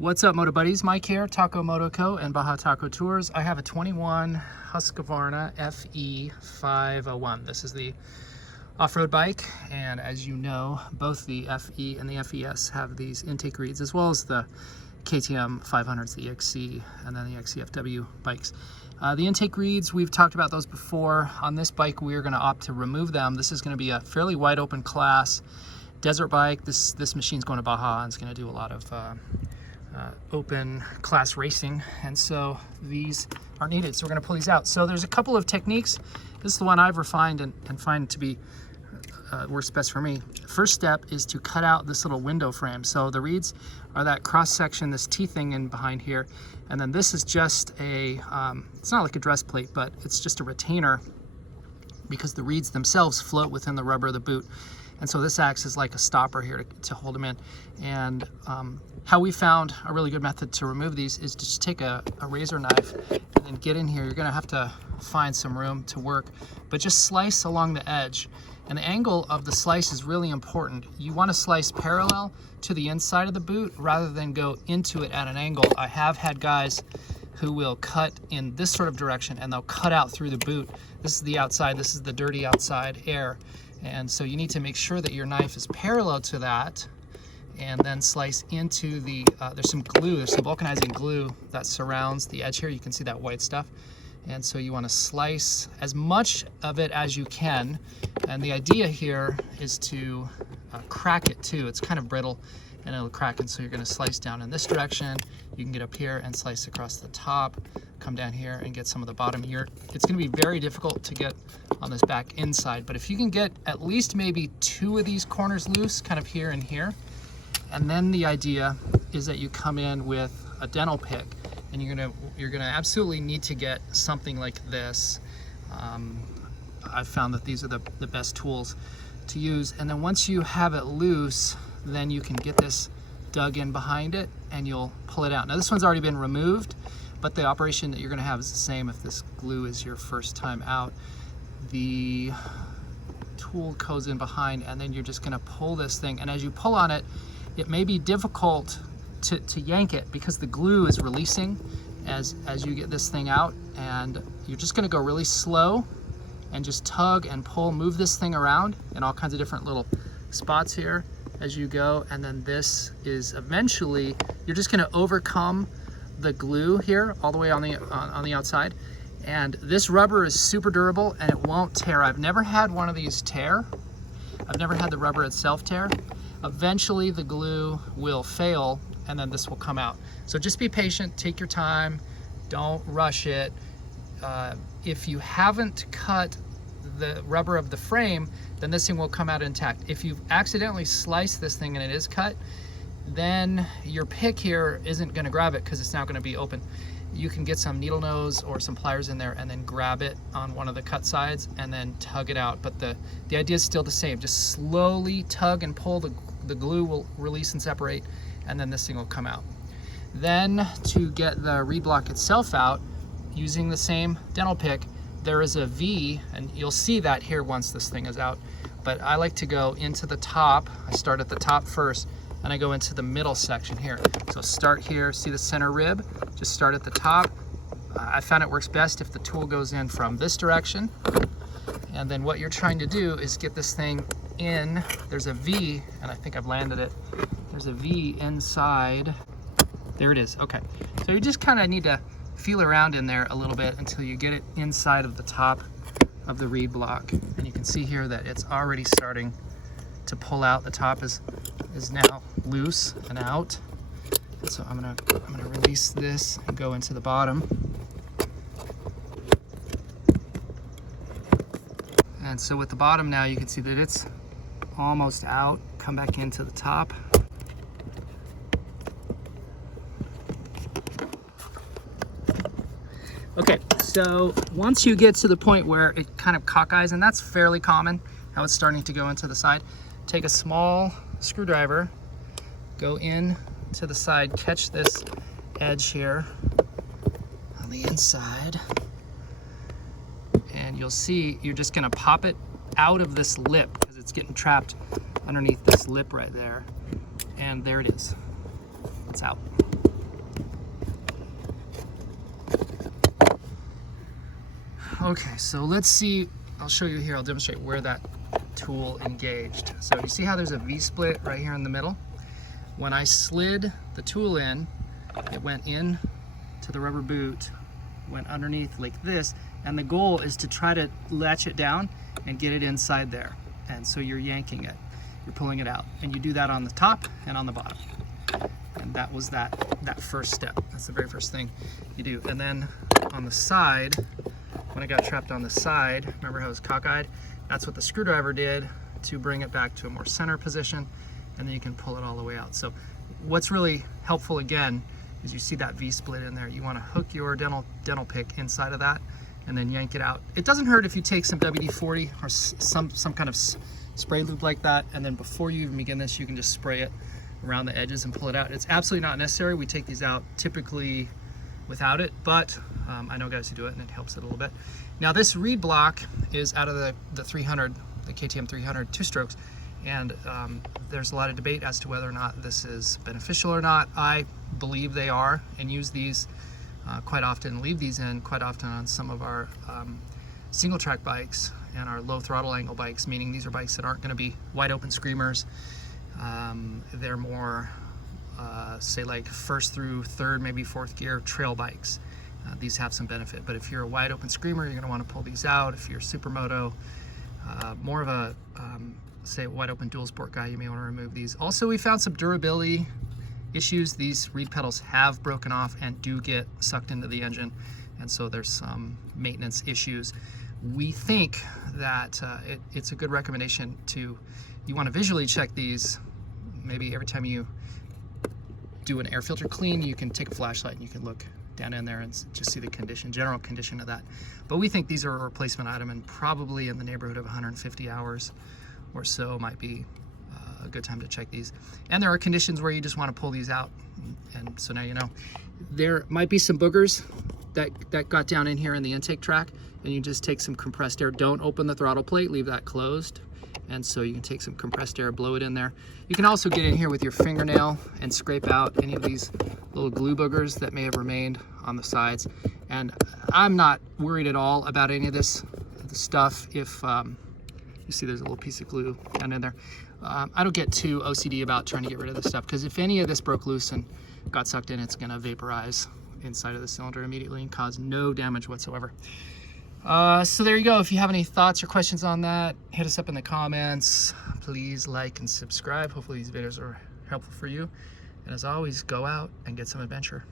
What's up, Moto Buddies? Mike here, Taco Moto Co and Baja Taco Tours. I have a 21 Husqvarna FE 501. This is the off-road bike, and as you know, both the FE and the FES have these intake reeds, as well as the KTM 500s, the XC, and then the XCFW bikes. The intake reeds, we've talked about those before. On this bike, we're going to opt to remove them. This is going to be a fairly wide open class desert bike. This machine's going to Baja and it's going to do a lot of open class racing, and so these are needed, so we're going to pull these out. So there's a couple of techniques. This is the one I've refined and find to be works best for me. First step is to cut out this little window frame. So the reeds are that cross section, this T thing in behind here, and then this is just a it's not like a dress plate, but it's just a retainer because the reeds themselves float within the rubber of the boot. And so this acts as like a stopper here to hold them in. And how we found a really good method to remove these is to just take a razor knife and then get in here. You're gonna have to find some room to work, but just slice along the edge. And the angle of the slice is really important. You wanna slice parallel to the inside of the boot rather than go into it at an angle. I have had guys who will cut in this sort of direction and they'll cut out through the boot. This is the outside, this is the dirty outside air. And so you need to make sure that your knife is parallel to that and then slice into the, there's some glue, there's some vulcanizing glue that surrounds the edge here. You can see that white stuff. And so you want to slice as much of it as you can. And the idea here is to crack it too. It's kind of brittle and it'll crack. And so you're going to slice down in this direction. You can get up here and slice across the top, come down here and get some of the bottom here. It's going to be very difficult to get on this back inside, but if you can get at least maybe two of these corners loose, kind of here and here, and then the idea is that you come in with a dental pick, and you're gonna absolutely need to get something like this. I've found that these are the best tools to use, and then once you have it loose, then you can get this dug in behind it and you'll pull it out. Now this one's already been removed, but the operation that you're gonna have is the same if this glue is your first time out. The tool goes in behind and then you're just gonna pull this thing, and as you pull on it, it may be difficult to yank it because the glue is releasing as you get this thing out, and you're just gonna go really slow and just tug and pull, move this thing around in all kinds of different little spots here as you go, and then this is eventually, you're just gonna overcome the glue here all the way on the outside. And this rubber is super durable and it won't tear. I've never had one of these tear. I've never had the rubber itself tear. Eventually the glue will fail and then this will come out. So just be patient, take your time, don't rush it. If you haven't cut the rubber of the frame, then this thing will come out intact. If you've accidentally sliced this thing and it is cut, then your pick here isn't gonna grab it because it's now gonna be open. You can get some needle nose or some pliers in there and then grab it on one of the cut sides and then tug it out. But the idea is still the same. Just slowly tug and pull, the glue will release and separate, and then this thing will come out. Then to get the reed block itself out, using the same dental pick, there is a V, and you'll see that here once this thing is out. But I like to go into the top. I start at the top first, and I go into the middle section here. So start here, see the center rib, just start at the top. I found it works best if the tool goes in from this direction. And then what you're trying to do is get this thing in. There's a V, and I think I've landed it. There's a V inside. There it is, okay. So you just kind of need to feel around in there a little bit until you get it inside of the top of the reed block. And you can see here that it's already starting to pull out. The top is now loose and out. And so I'm gonna release this and go into the bottom. And so with the bottom now, you can see that it's almost out. Come back into the top. Okay, so once you get to the point where it kind of cockeyes, and that's fairly common, how it's starting to go into the side, take a small screwdriver, go in to the side, catch this edge here on the inside, and you'll see you're just gonna pop it out of this lip because it's getting trapped underneath this lip right there. And there it is, it's out. Okay, so let's see. I'll show you here. I'll demonstrate where that tool engaged. So you see how there's a V-split right here in the middle? When I slid the tool in, it went in to the rubber boot, went underneath like this, and the goal is to try to latch it down and get it inside there. And so you're yanking it, you're pulling it out, and you do that on the top and on the bottom. And that was that first step. That's the very first thing you do. And then on the side, when it got trapped on the side, remember how it was cockeyed? That's what the screwdriver did to bring it back to a more center position, and then you can pull it all the way out. So what's really helpful again is you see that V-split in there. You want to hook your dental pick inside of that and then yank it out. It doesn't hurt if you take some WD-40 or some kind of spray lube like that, and then before you even begin this, you can just spray it around the edges and pull it out. It's absolutely not necessary. We take these out typically without it, but I know guys who do it and it helps it a little bit. Now this reed block is out of the 300, the KTM 300 two-strokes, and there's a lot of debate as to whether or not this is beneficial or not. I believe they are, and use these quite often, leave these in quite often on some of our single track bikes and our low throttle angle bikes, meaning these are bikes that aren't going to be wide open screamers. They're more say like first through third, maybe fourth gear trail bikes. These have some benefit, but if you're a wide open screamer, you're going to want to pull these out. If you're supermoto, more of a say a wide open dual sport guy, you may want to remove these. Also, we found some durability issues. These reed pedals have broken off and do get sucked into the engine, and so there's some maintenance issues. We think that it's a good recommendation you want to visually check these. Maybe every time you do an air filter clean, you can take a flashlight and you can look down in there and just see the general condition of that. But we think these are a replacement item, and probably in the neighborhood of 150 hours or so might be a good time to check these. And there are conditions where you just want to pull these out, and so now you know. There might be some boogers that got down in here in the intake track, and you just take some compressed air. Don't open the throttle plate, leave that closed. And so you can take some compressed air, blow it in there. You can also get in here with your fingernail and scrape out any of these little glue boogers that may have remained on the sides. And I'm not worried at all about any of this stuff. If you see there's a little piece of glue down in there. I don't get too OCD about trying to get rid of this stuff, because if any of this broke loose and got sucked in, it's gonna vaporize inside of the cylinder immediately and cause no damage whatsoever. So there you go. If you have any thoughts or questions on that, hit us up in the comments. Please like and subscribe. Hopefully these videos are helpful for you. And as always, go out and get some adventure.